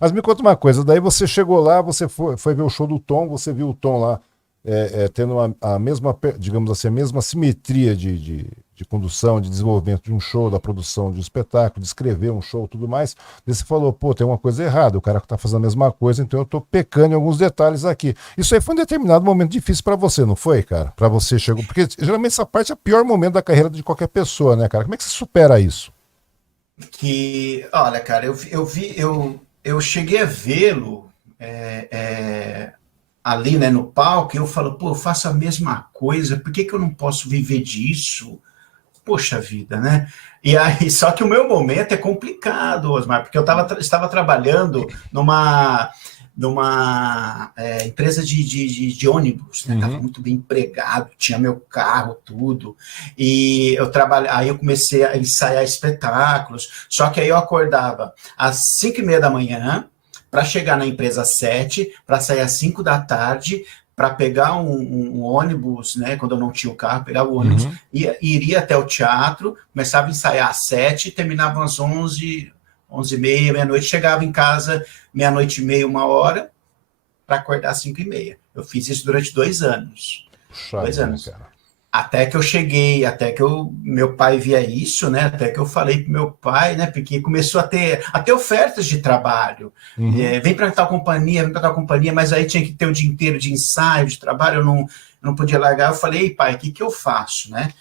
Mas me conta uma coisa, daí você chegou lá, você foi ver o show do Tom, você viu o Tom lá tendo a mesma, digamos assim, a mesma simetria de condução, de desenvolvimento de um show, da produção de um espetáculo, de escrever um show e tudo mais. Daí você falou, pô, tem uma coisa errada, o cara que tá fazendo a mesma coisa, então eu tô pecando em alguns detalhes aqui. Isso aí foi um determinado momento difícil pra você, não foi, cara? Pra você chegou, porque geralmente essa parte é o pior momento da carreira de qualquer pessoa, né, cara? Como é que você supera isso? Olha, cara, eu cheguei a vê-lo é, é, ali, né, no palco, e eu falo, pô, eu faço a mesma coisa, por que que eu não posso viver disso? Poxa vida, né? E aí, só que o meu momento é complicado, Osmar, porque estava trabalhando numa empresa de ônibus, né? Estava Uhum. muito bem empregado, tinha meu carro, tudo. E aí eu comecei a ensaiar espetáculos. Só que aí eu acordava às 5:30 da manhã para chegar na empresa às 7, para sair às 5 da tarde, para pegar um ônibus, né? Quando eu não tinha o carro, pegava o ônibus, Uhum. iria até o teatro, começava a ensaiar às 7, terminava às 11, 11:30, meia-noite, chegava em casa meia-noite e meia, 1 hora, para acordar às 5:30. Eu fiz isso durante 2 anos. Puxa Dois vida, anos. cara. Até que eu cheguei, meu pai via isso, né? Até que eu falei pro meu pai, né? Porque começou a ter ofertas de trabalho. Uhum. Vem para tal companhia, vem para tal companhia, mas aí tinha que ter um dia inteiro de ensaio, de trabalho, eu não podia largar. Eu falei, ei, pai, o que que eu faço, né?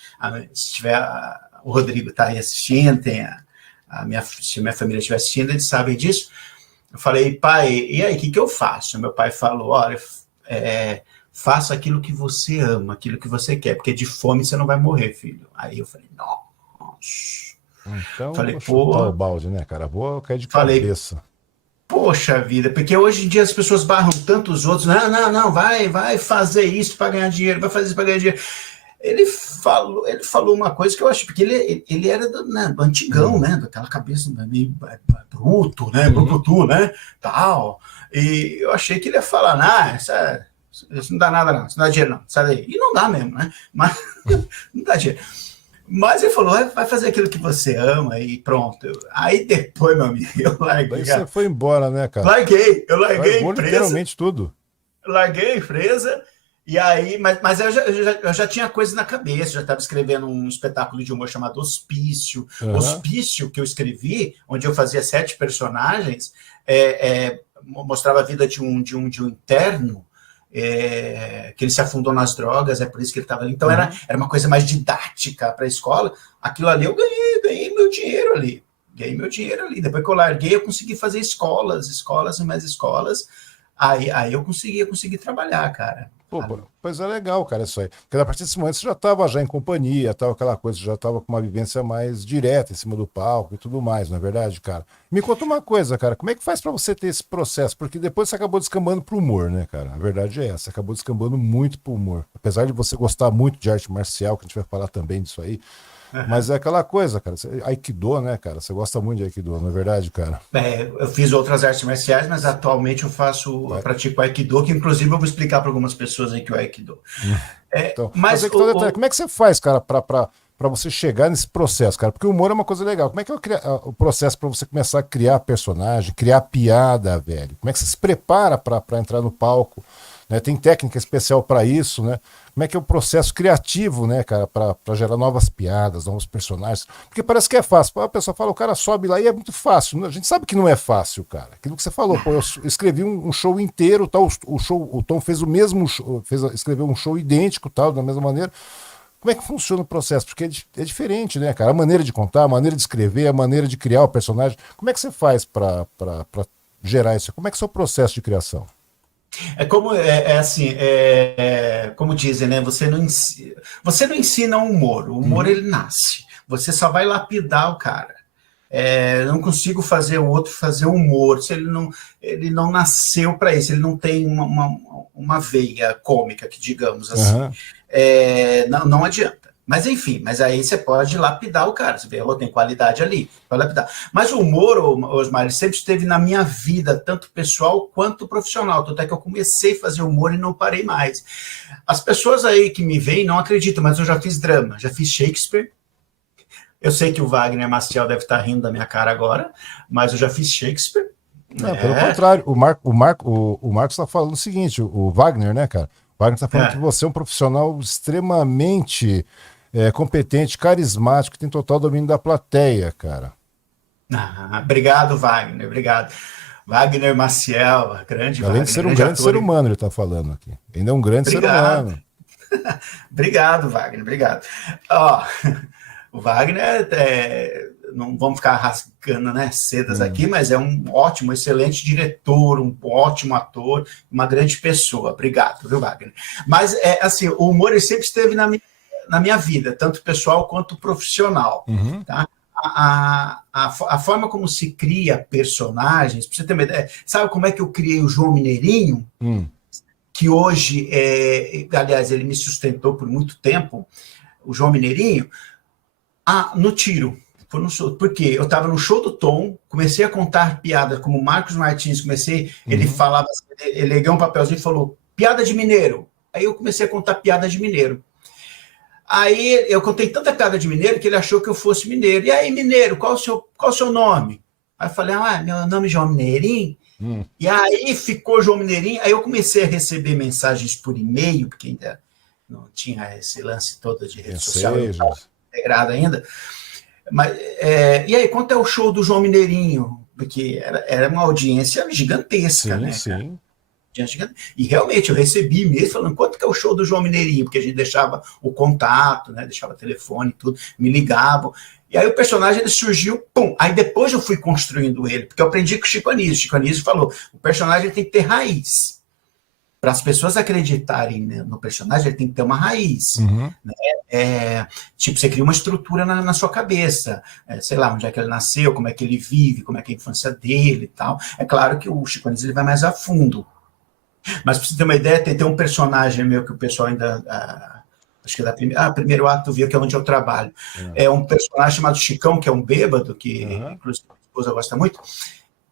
Se tiver o Rodrigo tá aí assistindo, se minha família estiver assistindo, eles sabem disso. Eu falei, pai, e aí, o que que eu faço? Meu pai falou, olha, faça aquilo que você ama, aquilo que você quer, porque de fome você não vai morrer, filho. Aí eu falei, nossa. Então Falei, vou chutar o pô, balde, né, cara? Vou cair de falei, cabeça. poxa vida, porque hoje em dia as pessoas barram tanto os outros, não, não, não, vai fazer isso para ganhar dinheiro, vai fazer isso para ganhar dinheiro. Ele falou uma coisa que eu acho, porque ele era do antigão, Hum. né? Daquela cabeça meio bruto, né? Uhum. Brucutu, né? Tal. E eu achei que ele ia falar, nah, isso não dá nada, não, isso não dá dinheiro, não, sai daí. E não dá mesmo, né? Mas não dá dinheiro. Mas ele falou, vai fazer aquilo que você ama e pronto. Aí depois, meu amigo, eu Daí larguei, você foi embora, né, cara? eu larguei a Largou empresa, literalmente tudo. larguei a empresa, e aí, mas eu já tinha coisa na cabeça, já estava escrevendo um espetáculo de humor chamado Hospício. Aham. Hospício, que eu escrevi, onde eu fazia 7 personagens, mostrava a vida de um interno, que ele se afundou nas drogas, é por isso que ele estava ali. Então era, Uhum. era uma coisa mais didática para a escola. Aquilo ali eu ganhei meu dinheiro ali. Ganhei meu dinheiro ali. Depois que eu larguei, eu consegui fazer escolas e mais escolas. Aí eu consegui trabalhar, cara. Pô, pois é legal, cara, isso aí. Porque a partir desse momento você já estava já em companhia, tal, aquela coisa, já estava com uma vivência mais direta em cima do palco e tudo mais, não é verdade, cara? Me conta uma coisa, cara, como é que faz pra você ter esse processo? Porque depois você acabou descambando pro humor, né, cara? A verdade é essa, você acabou descambando muito pro humor. Apesar de você gostar muito de arte marcial, que a gente vai falar também disso aí, mas Uhum. é aquela coisa, cara, Aikido, né, cara? Você gosta muito de Aikido, não é verdade, cara? Eu fiz outras artes marciais, mas atualmente eu pratico Aikido, que inclusive eu vou explicar para algumas pessoas aí que é o Aikido. Então, mas Mas é que tá o detalhe, como é que você faz, cara, pra você chegar nesse processo, cara? Porque o humor é uma coisa legal. Como é que é o processo pra você começar a criar personagem, criar piada, velho? Como é que você se prepara pra entrar no palco? Né? Tem técnica especial pra isso, né? Como é que é o processo criativo, né, cara, pra gerar novas piadas, novos personagens? Porque parece que é fácil. A pessoa fala, o cara sobe lá e é muito fácil. A gente sabe que não é fácil, cara. Aquilo que você falou, pô, eu escrevi um show inteiro, tal, o Tom fez o mesmo show, escreveu um show idêntico, tal, da mesma maneira. Como é que funciona o processo? Porque é diferente, né, cara? A maneira de contar, a maneira de escrever, a maneira de criar o personagem. Como é que você faz pra gerar isso? Como é que é o seu processo de criação? assim, como dizem, né? Você não ensina o humor. O humor Uhum. ele nasce. Você só vai lapidar o cara. Não consigo fazer o outro fazer humor, se ele não nasceu para isso, ele não tem uma veia cômica, que digamos assim. Aham. Não adianta. Mas enfim, mas aí você pode lapidar o cara, você vê, oh, tem qualidade ali, vai lapidar. Mas o humor, Osmar, ele sempre esteve na minha vida, tanto pessoal quanto profissional, tanto é que eu comecei a fazer humor e não parei mais. As pessoas aí que me veem não acreditam, mas eu já fiz drama, já fiz Shakespeare. Eu sei que o Wagner Maciel deve estar rindo da minha cara agora, mas eu já fiz Shakespeare. Não, pelo É, contrário, o Marcos está falando o seguinte, o Wagner, né, cara? O Wagner está falando que é. você é um profissional extremamente competente, carismático, que tem total domínio da plateia, cara. Obrigado, Wagner, obrigado. Wagner Maciel, grande Além de Wagner, ser um grande grande ator. ser humano, ele está falando aqui. Ainda é um grande ser Obrigado, humano. obrigado, Wagner, obrigado. Ó, o Wagner, não vamos ficar rasgando, né, sedas Hum. aqui, mas é um ótimo, excelente diretor, um ótimo ator, uma grande pessoa. Obrigado, viu, Wagner? Mas, assim, o humor ele sempre esteve na minha vida, tanto pessoal quanto profissional, Uhum. tá? A forma como se cria personagens, pra você ter uma ideia, sabe como é que eu criei o João Mineirinho? Hum. Que hoje, aliás, ele me sustentou por muito tempo, o João Mineirinho, no tiro. Foi no show, porque eu estava no show do Tom, comecei a contar piada como Marcos Martins, ele Uhum. falava, ele ganhou um papelzinho e falou, piada de mineiro. Aí eu comecei a contar piada de mineiro. Aí eu contei tanta piada de mineiro que ele achou que eu fosse mineiro. E aí, mineiro, qual o seu nome? Aí eu falei, meu nome é João Mineirinho. Hum. E aí ficou João Mineirinho. Aí eu comecei a receber mensagens por e-mail, porque ainda não tinha esse lance todo de rede social, eu não estava Mensagem. integrado ainda. Mas, e aí, quanto é o show do João Mineirinho? Porque era uma audiência gigantesca, Sim, né, cara? sim. E realmente eu recebi mesmo falando quanto que é o show do João Mineirinho, porque a gente deixava o contato, né? Deixava telefone e tudo, me ligavam. E aí o personagem ele surgiu, pum. Aí depois eu fui construindo ele, porque eu aprendi com o Chico Anísio. O Chico Anísio falou: o personagem tem que ter raiz. Para as pessoas acreditarem, né, no personagem, ele tem que ter uma raiz. Uhum. Né? Tipo, você cria uma estrutura na sua cabeça. Sei lá, onde é que ele nasceu, como é que ele vive, como é que é a infância dele e tal. É claro que o Chico Anísio ele vai mais a fundo. Mas para você ter uma ideia, tem um personagem meu que o pessoal ainda. Acho que é primeiro ato viu que é onde eu trabalho. É. É um personagem chamado Chicão, que é um bêbado, que Uhum. inclusive a esposa gosta muito.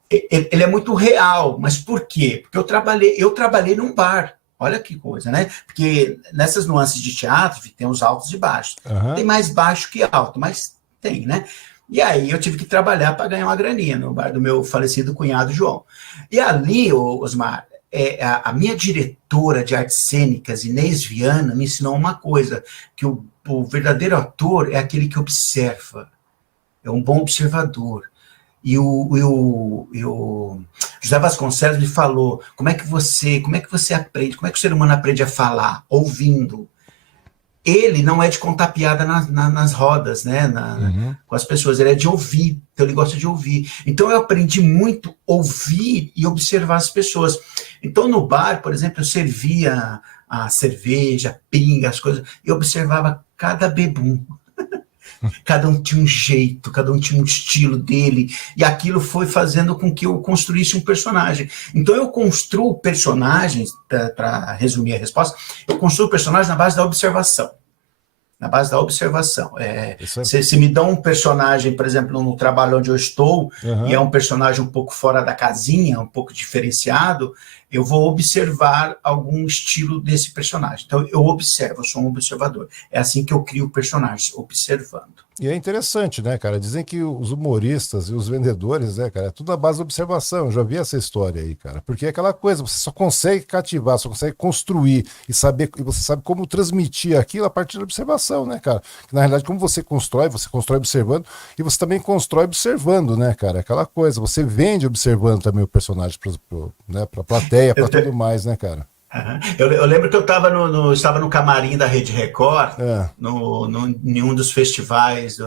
Ele é muito real, mas por quê? Porque eu trabalhei num bar. Olha que coisa, né? Porque nessas nuances de teatro tem os altos e baixos. Tem Uhum. mais baixo que alto, mas tem, né? E aí eu tive que trabalhar para ganhar uma graninha no bar do meu falecido cunhado João. E ali, Osmar, a minha diretora de artes cênicas, Inês Viana, me ensinou uma coisa, que o verdadeiro ator é aquele que observa, é um bom observador. E o José Vasconcelos me falou, como é que você aprende, como é que o ser humano aprende a falar? Ouvindo. Ele não é de contar piada nas rodas, né? Uhum. Com as pessoas, ele é de ouvir, então ele gosta de ouvir. Então eu aprendi muito a ouvir e observar as pessoas. Então no bar, por exemplo, eu servia a cerveja, pinga, as coisas, e observava cada bebum. Cada um tinha um jeito, cada um tinha um estilo dele, e aquilo foi fazendo com que eu construísse um personagem. Então eu construo personagens, para resumir a resposta, eu construo personagens na base da observação. Na base da observação. Isso é. Se me dão um personagem, por exemplo, no trabalho onde eu estou, e é Uhum. um personagem um pouco fora da casinha, um pouco diferenciado, eu vou observar algum estilo desse personagem. Então, eu observo, eu sou um observador. É assim que eu crio personagens, observando. E é interessante, né, cara? Dizem que os humoristas e os vendedores, né, cara, é tudo à base da observação. Eu já vi essa história aí, cara. Porque é aquela coisa, você só consegue cativar, só consegue construir e saber, e você sabe como transmitir aquilo a partir da observação, né, cara? Que, na realidade, como você constrói observando e você também constrói observando, né, cara? Aquela coisa, você vende observando também o personagem né, pra plateia, pra Eu, tudo te, mais, né, cara? eu lembro que eu estava no camarim da Rede Record, É. em um dos festivais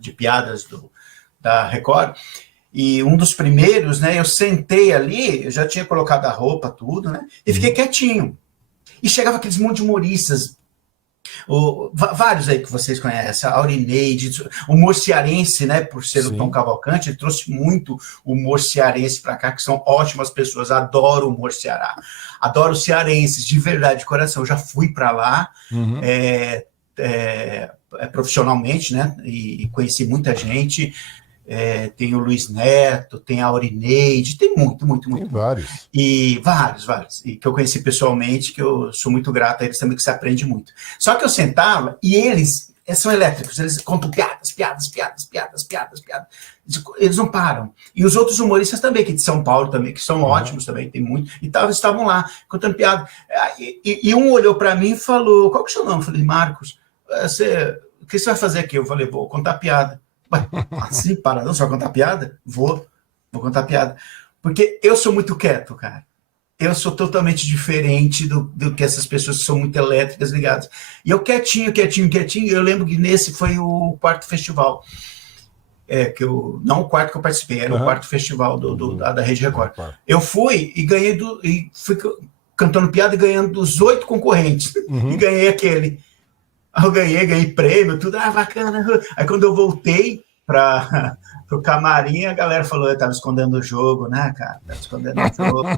de piadas da Record, e um dos primeiros, né, eu sentei ali, eu já tinha colocado a roupa, tudo, né, e fiquei Uhum. quietinho. E chegava aqueles monte de humoristas, vários aí que vocês conhecem, a Aurineide, o humor cearense, né, por ser o Tom Sim. Cavalcante, ele trouxe muito humor cearense para cá, que são ótimas pessoas, adoro o humor ceará, adoro cearenses, de verdade, de coração, eu já fui para lá, Uhum. profissionalmente, né, e conheci muita gente, tem o Luiz Neto, tem a Aurineide, tem muito, muito, Tem muito, muito. vários. E vários, e que eu conheci pessoalmente, que eu sou muito grato a eles também, que se aprende muito. Só que eu sentava e eles são elétricos, eles contam piadas, piadas, piadas, piadas, piadas, piadas. Eles não param. E os outros humoristas também, que de São Paulo também, que são ótimos também, tem muito, e estavam lá contando piada. E um olhou para mim e falou: qual que é o seu nome? Eu falei: Marcos, o que você vai fazer aqui? Eu falei: vou contar piada. Ué, assim, paradão, só contar piada? Vou contar piada. Porque eu sou muito quieto, cara. Eu sou totalmente diferente do que essas pessoas que são muito elétricas ligadas. E eu quietinho. Eu lembro que nesse foi o quarto festival. Não o quarto que eu participei, era o quarto festival da Rede Record. Eu fui e ganhei e fui cantando piada e ganhando dos 8 concorrentes. E ganhei aquele. Eu ganhei prêmio, tudo, bacana. Aí quando eu voltei para o camarim, a galera falou: eu estava escondendo o jogo, né, cara? Estava escondendo o jogo.